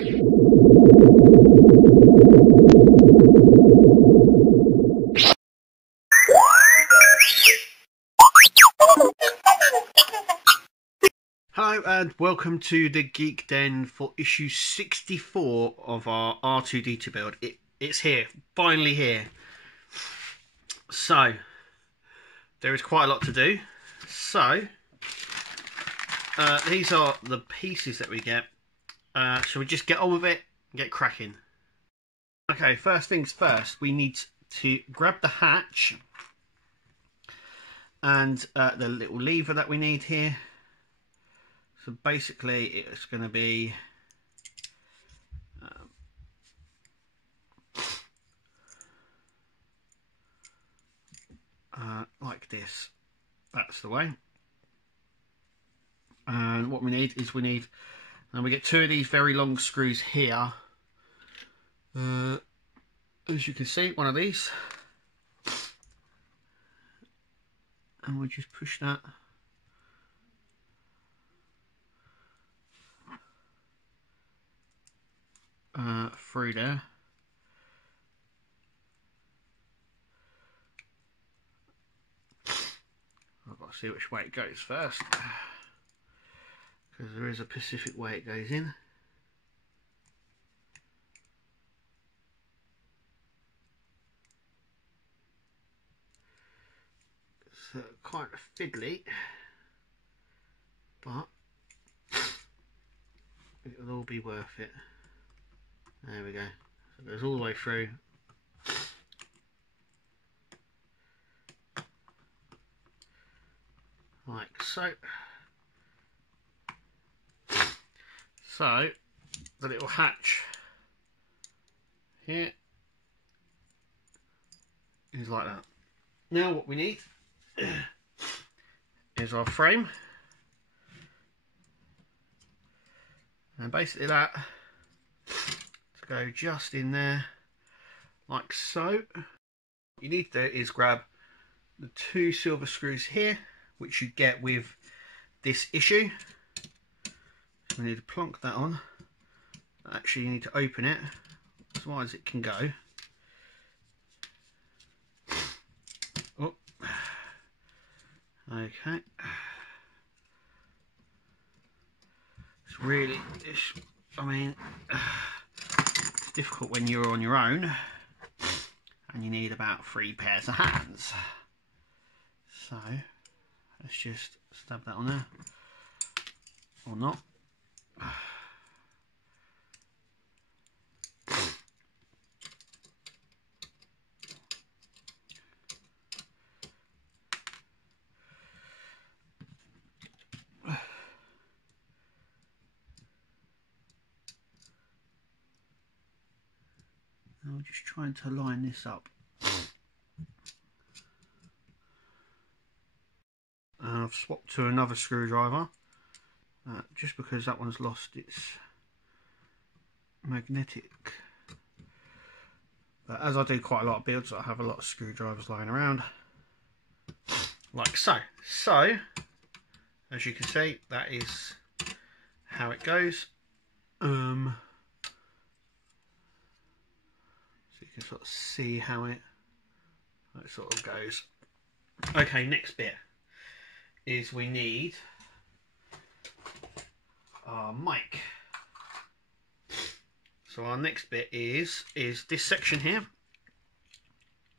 Hello and welcome to the Geek Den for issue 64 of our R2D2 build. It's here, finally here. So, there is quite a lot to do. So, these are the pieces that we get. Shall we just get on with it and get cracking? Okay, first things first, we need to grab the hatch and the little lever that we need here. So basically it's going to be like this. That's the way. And what we need is we get two of these very long screws here. As you can see, one of these. And we'll just push that through there. I've got to see which way it goes first, because there is a specific way it goes in. It's quite fiddly, but it'll all be worth it. There we go. So it goes all the way through. Like so. So the little hatch here is like that. Now what we need is our frame, and basically that to go just in there like so. What you need to do is grab the two silver screws here, which you get with this issue. So we need to plonk that on. Actually you need to open it as wide as it can go. Oh. Okay. It's really, I mean, it's difficult when you're on your own and you need about 3 pairs of hands. So let's just stab that on there, or not. I'm just trying to line this up. I've swapped to another screwdriver just because that one's lost its magnetic. But as I do quite a lot of builds, I have a lot of screwdrivers lying around, like so. So, as you can see, that is how it goes. So you can sort of see how it sort of goes. Okay, next bit is we need our mic. So our next bit is this section here,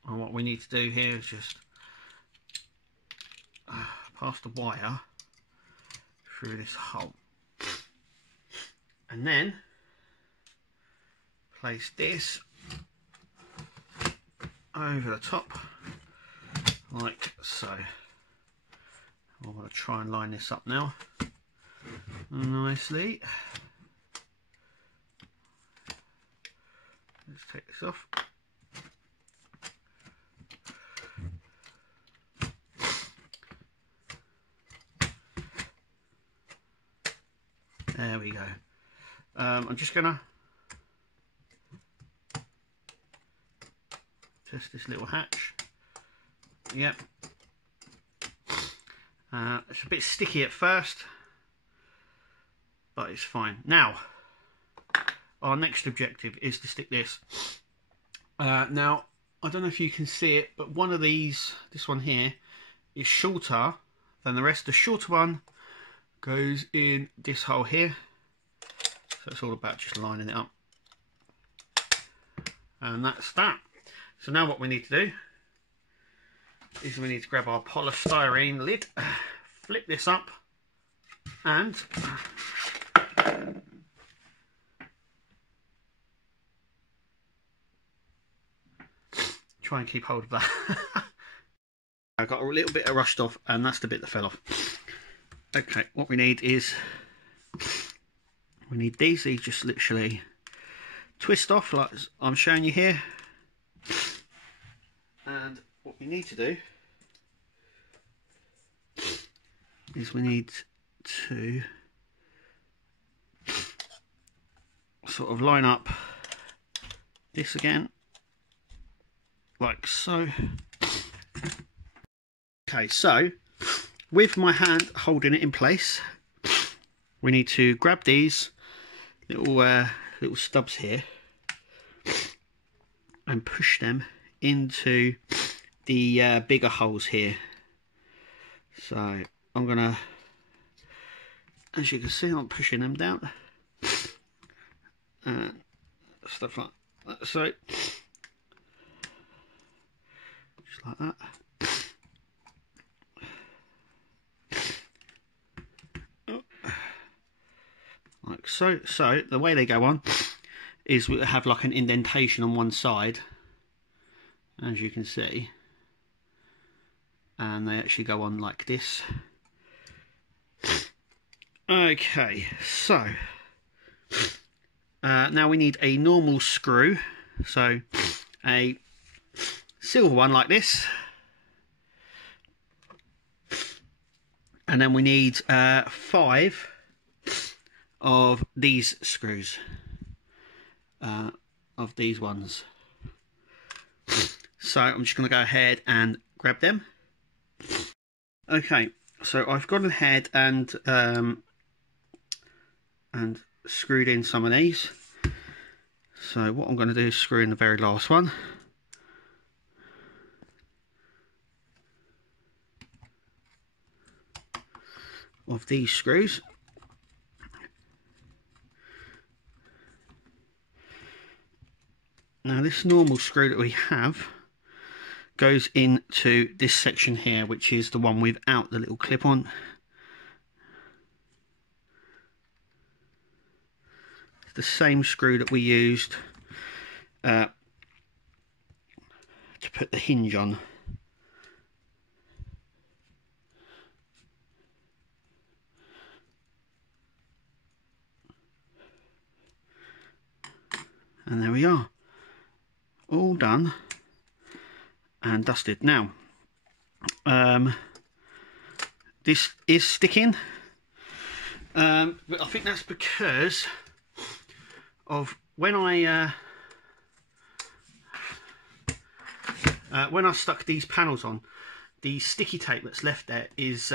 and what we need to do here is just pass the wire through this hole, and then place this over the top like so. I'm going to try and line this up now nicely. Let's take this off. There we go. I'm just going to test this little hatch. Yep. It's a bit sticky at first, but it's fine. Now, our next objective is to stick this. Now, I don't know if you can see it, but one of these, this one here, is shorter than the rest. The shorter one goes in this hole here. So it's all about just lining it up. And that's that. So now what we need to do is we need to grab our polystyrene lid, flip this up, and try and keep hold of that. I got a little bit of rushed off, and that's the bit that fell off. Okay, what we need is we need these just literally twist off like I'm showing you here. And what we need to do is we need to sort of line up this again, like so. Okay, so with my hand holding it in place, we need to grab these little stubs here and push them into the bigger holes here. So I'm gonna, as you can see, I'm pushing them down, stuff like that. So just like that. Like so. So the way they go on is we have like an indentation on one side, as you can see, and they actually go on like this. Okay, so now we need a normal screw, so a silver one like this, and then we need 5 of these screws, of these ones. So I'm just going to go ahead and grab them. Okay, so I've gone ahead and screwed in some of these. So what I'm going to do is screw in the very last one. Of these screws. Now this normal screw that we have goes into this section here, which is the one without the little clip on. It's the same screw that we used to put the hinge on. And there we are, all done and dusted. Now this is sticking, but I think that's because of when I stuck these panels on, the sticky tape that's left there is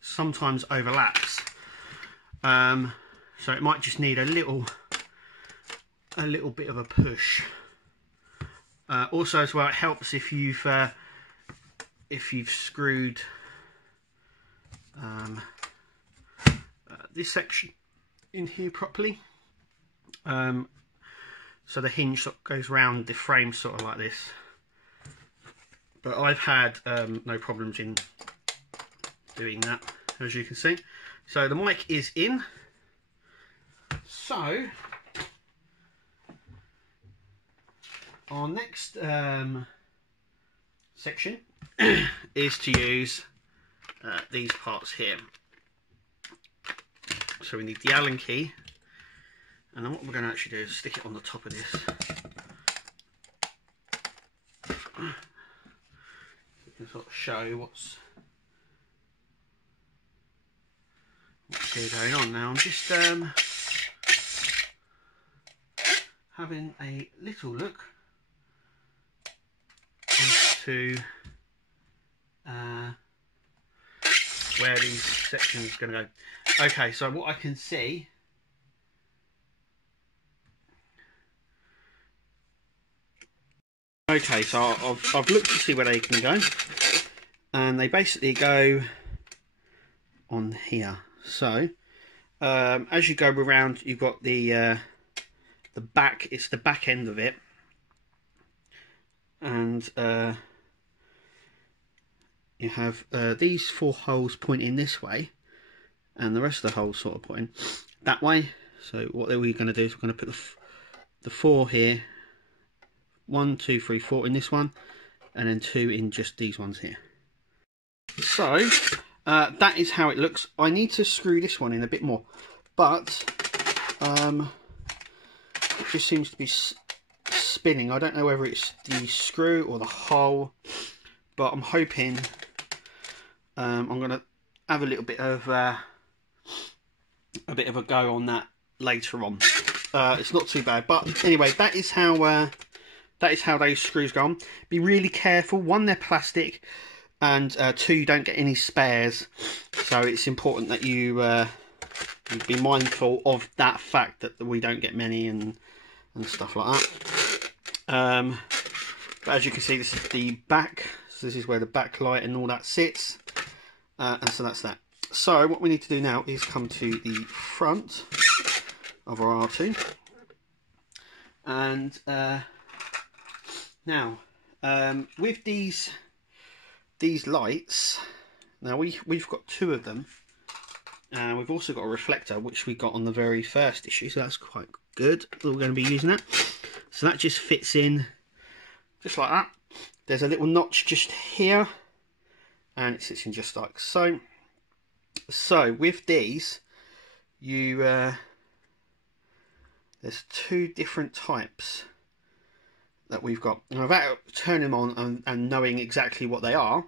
sometimes overlaps, so it might just need a little bit of a push. Also as well, it helps if you've screwed this section in here properly, so the hinge sort of goes round the frame sort of like this. But I've had no problems in doing that, as you can see. So the mic is in. So our next section is to use these parts here. So we need the Allen key, and then what we're going to actually do is stick it on the top of this. We can sort of show what's here going on. Now I'm just having a little look into where these sections are going to go. Okay, so what I can see Okay, so I've looked to see where they can go, and they basically go on here. So as you go around, you've got the back. It's the back end of it, and you have these 4 holes pointing this way, and the rest of the holes sort of pointing that way. So what we're going to do is we're going to put the 4 here, 1, 2, 3, 4 in this one, and then 2 in just these ones here. So that is how it looks. I need to screw this one in a bit more, but it just seems to be spinning. I don't know whether it's the screw or the hole, but I'm hoping I'm going to have a little bit of a go on that later on. It's not too bad, but anyway, that is how those screws go on. Be really careful. 1, they're plastic, and 2, you don't get any spares. So it's important that you be mindful of that fact that we don't get many and stuff like that. But as you can see, this is the back. So this is where the backlight and all that sits. And so that's that. So what we need to do now is come to the front of our R2. And now with these lights, now we've got 2 of them, and we've also got a reflector which we got on the very first issue, so that's quite good. We're going to be using that. So that just fits in just like that. There's a little notch just here, and it sits in just like so. So with these, there's 2 different types that we've got. Now, without turning them on and knowing exactly what they are,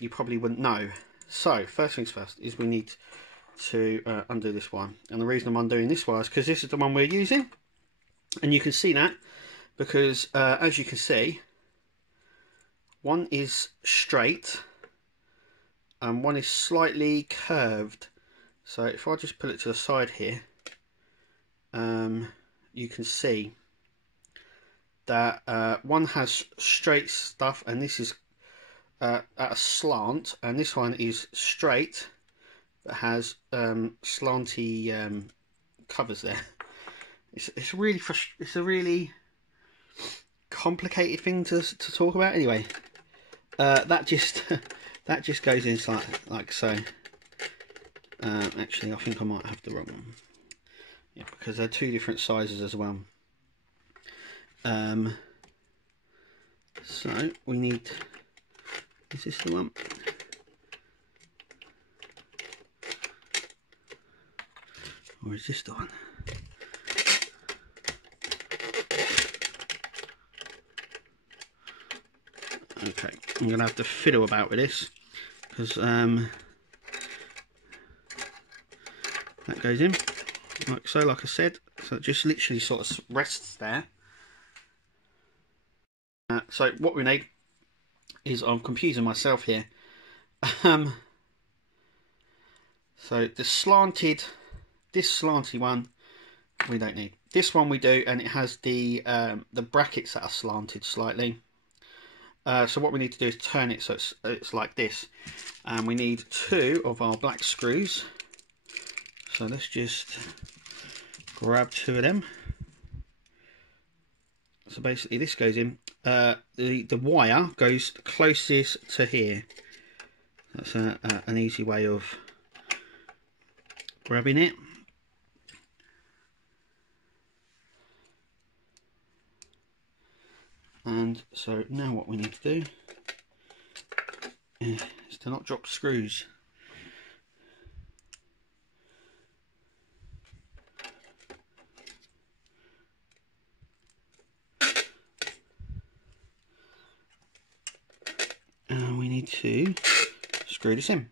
you probably wouldn't know. So first things first is we need to undo this one, and the reason I'm undoing this one is because this is the one we're using, and you can see that because as you can see, one is straight and one is slightly curved. So if I just put it to the side here, you can see that one has straight stuff, and this is at a slant, and this one is straight but has slanty covers there. It's a really complicated thing to talk about. Anyway, that just that just goes in like so. Actually, I think I might have the wrong one. Yeah, because they're 2 different sizes as well. So we need, is this the one? Or is this the one? Okay, I'm going to have to fiddle about with this, because that goes in like so, like I said. So it just literally sort of rests there. So what we need is, I'm confusing myself here. So this slanty one we don't need. This one we do, and it has the brackets that are slanted slightly. So what we need to do is turn it so it's like this, and we need 2 of our black screws. So let's just grab 2 of them. So basically this goes in, the wire goes closest to here. That's an easy way of grabbing it. And so now what we need to do is to not drop screws. And we need to screw this in.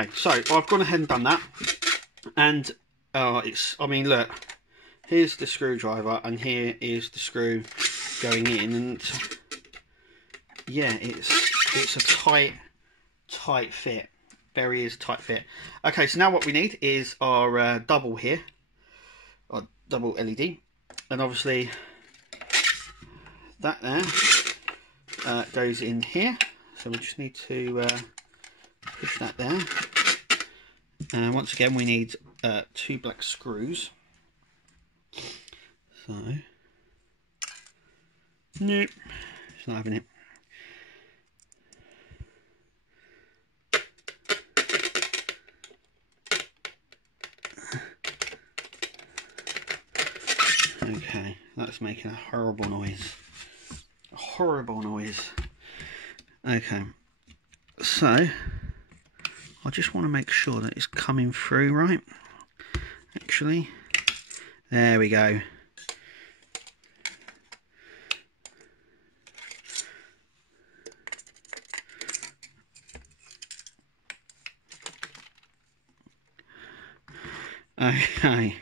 Okay, so I've gone ahead and done that, and I mean, look, here's the screwdriver and here is the screw going in, and yeah, it's a tight fit. Very is tight fit. Okay, so now what we need is our double here, or double LED, and obviously that there goes in here, so we just need to push that there. And once again we need 2 black screws. So nope, it's not having it. Okay, that's making a horrible noise. A horrible noise. Okay, so I just want to make sure that it's coming through right. Actually, there we go. Okay,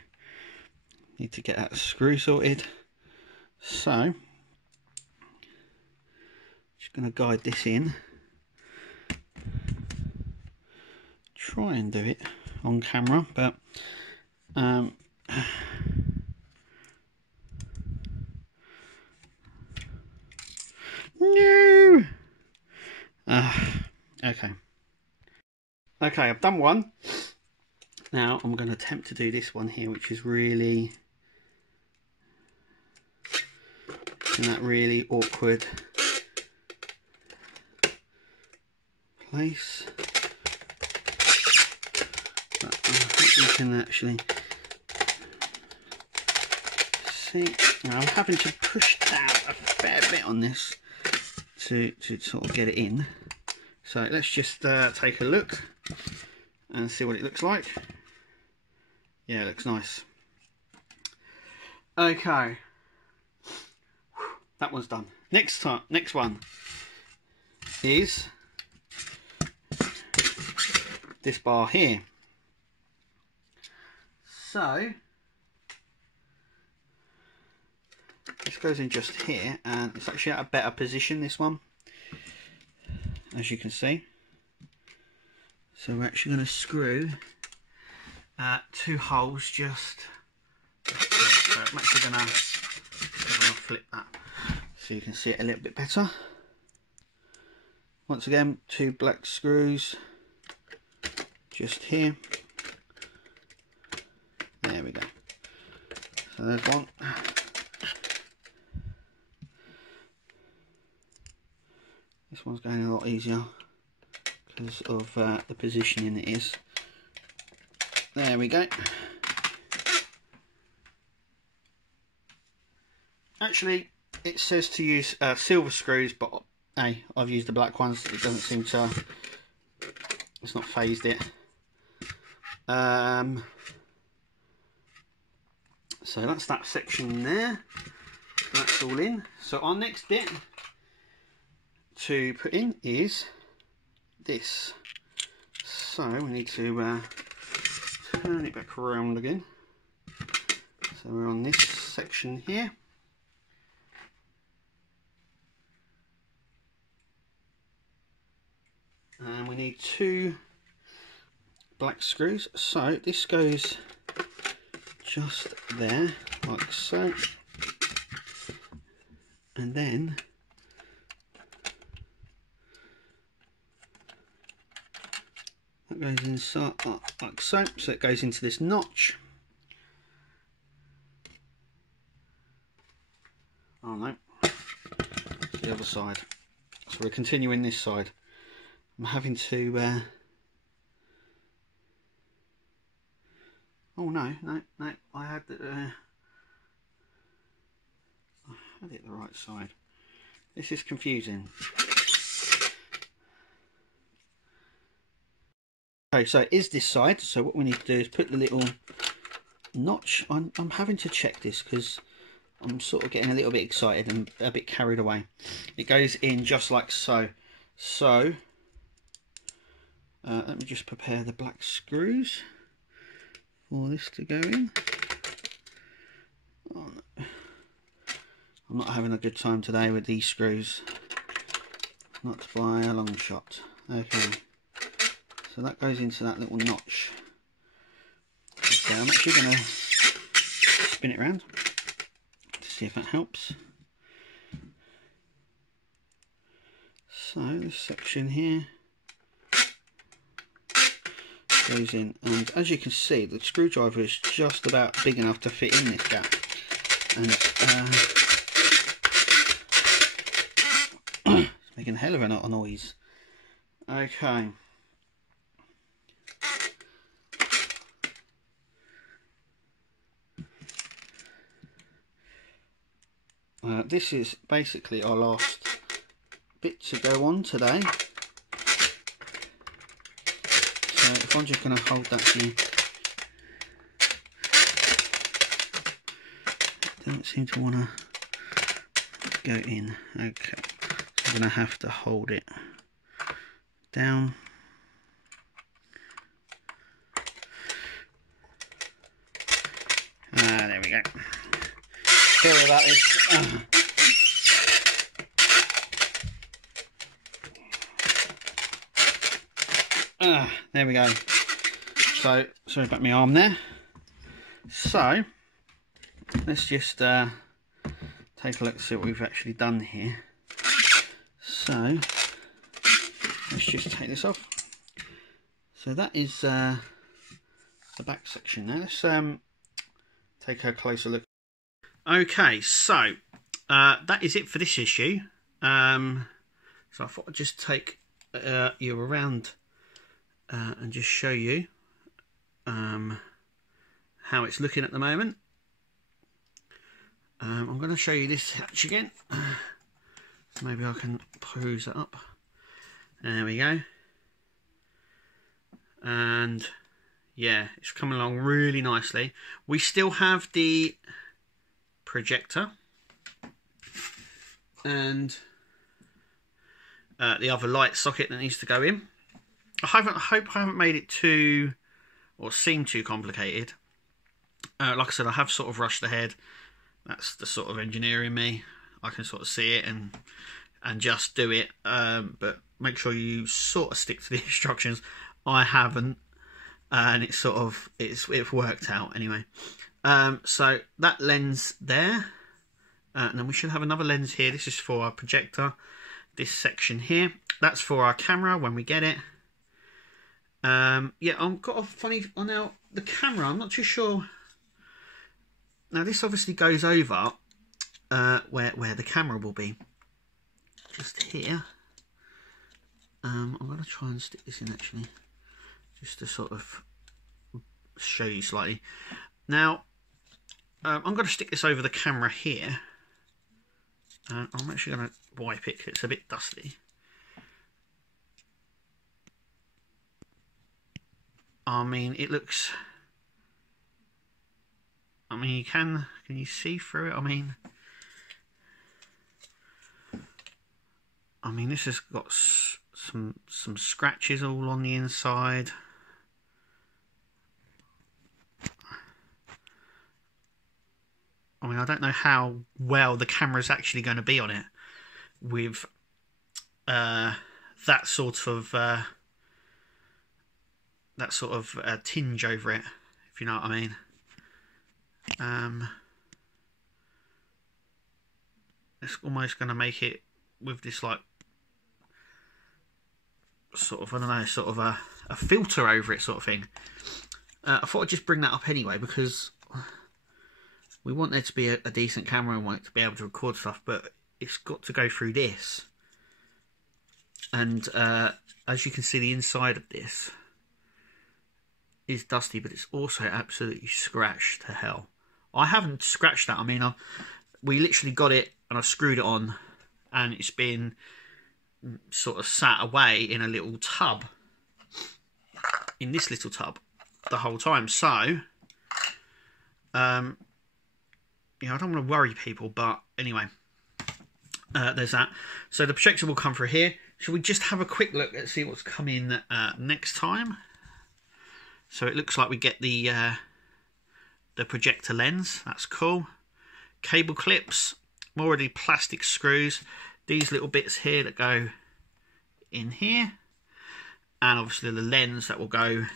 need to get that screw sorted. So, just going to guide this in. Try and do it on camera, but no. Okay. Okay, I've done one. Now I'm going to attempt to do this one here, which is really in that really awkward place. But I hope you can actually see. Now I'm having to push down a fair bit on this to sort of get it in. So let's just take a look and see what it looks like. Yeah, it looks nice. Okay, that one's done. Next one is this bar here. So this goes in just here, and it's actually at a better position, this one, as you can see. So we're actually going to screw 2 holes just. So I'm actually going to flip that so you can see it a little bit better. Once again, 2 black screws just here. There we go. So there's one. This one's going a lot easier because of the positioning it is. There we go. Actually, it says to use silver screws, but hey, I've used the black ones. It doesn't seem to. It's not phased it. So that's that section there. That's all in. So our next bit to put in is this. So we need to turn it back around again. So we're on this section here. And we need 2 black screws. So this goes just there, like so. And then that goes inside like so. So it goes into this notch. Oh no, it's the other side. So we're continuing this side. I'm having to oh no, I had it the right side. This is confusing. Okay, so it is this side. So what we need to do is put the little notch. I'm having to check this because I'm sort of getting a little bit excited and a bit carried away. It goes in just like so. So let me just prepare the black screws for this to go in. Oh, no. I'm not having a good time today with these screws. Not by a long shot. Okay. So that goes into that little notch. Okay, I'm actually going to spin it around to see if that helps. So this section here goes in, and as you can see, the screwdriver is just about big enough to fit in this gap, and it's making a hell of a lot of noise. Okay. This is basically our last bit to go on today. So if I'm just going to hold that here. Don't seem to want to go in. Okay, so I'm going to have to hold it down. There we go. Sorry about this. There we go. So, sorry about my arm there. So, let's just take a look and see what we've actually done here. So, let's just take this off. So that is the back section now. Let's take a closer look. Okay, so that is it for this issue. So I thought I'd just take you around and just show you how it's looking at the moment. I'm going to show you this hatch again. So maybe I can pose it up. There we go. And yeah, it's coming along really nicely. We still have the projector and the other light socket that needs to go in. I hope I haven't made it too, or seem too complicated. Like I said, I have sort of rushed ahead. That's the sort of engineer in me. I can sort of see it and just do it. But make sure you sort of stick to the instructions. I haven't, and it's sort of it's worked out anyway. So that lens there, and then we should have another lens here. This is for our projector. This section here, that's for our camera when we get it. Yeah, I've got a funny on now the camera. I'm not too sure. Now this obviously goes over where the camera will be, just here. I'm going to try and stick this in actually, just to sort of show you slightly. Now I'm going to stick this over the camera here. I'm actually going to wipe it because it's a bit dusty. I mean, it looks... I mean, can you see through it? I mean, this has got some scratches all on the inside. I mean, I don't know how well the camera's actually going to be on it with that sort of tinge over it, if you know what I mean. It's almost going to make it with this like sort of, I don't know, sort of a filter over it sort of thing. I thought I'd just bring that up anyway because we want there to be a decent camera and want it to be able to record stuff, but it's got to go through this. And as you can see, the inside of this is dusty, but it's also absolutely scratched to hell. I haven't scratched that. I mean, we literally got it and I screwed it on, and it's been sort of sat away in a little tub, in this little tub, the whole time. So, you know, I don't want to worry people, but anyway, there's that. So the projector will come through here. Shall we just have a quick look and see what's coming next time? So it looks like we get the projector lens. That's cool. Cable clips, more of the plastic screws. These little bits here that go in here, and obviously the lens that will go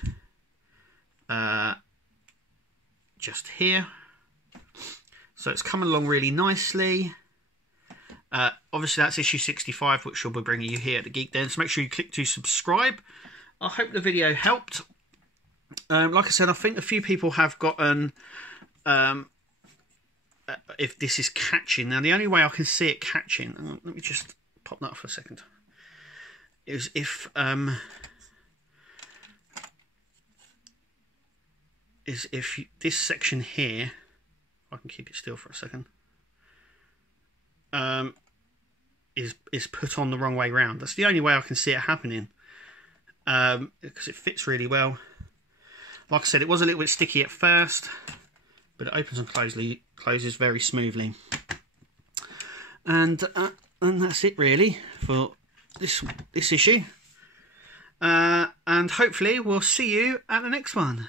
just here. So it's coming along really nicely. Obviously that's issue 65, which we'll be bringing you here at the Geek Den, so make sure you click to subscribe. I hope the video helped. Like I said, I think a few people have gotten if this is catching. Now the only way I can see it catching, let me just pop that up for a second, is if this section here, I can keep it still for a second, is put on the wrong way round. That's the only way I can see it happening, because it fits really well. Like I said, it was a little bit sticky at first, but it opens and closes very smoothly. And that's it really for this issue. And hopefully we'll see you at the next one.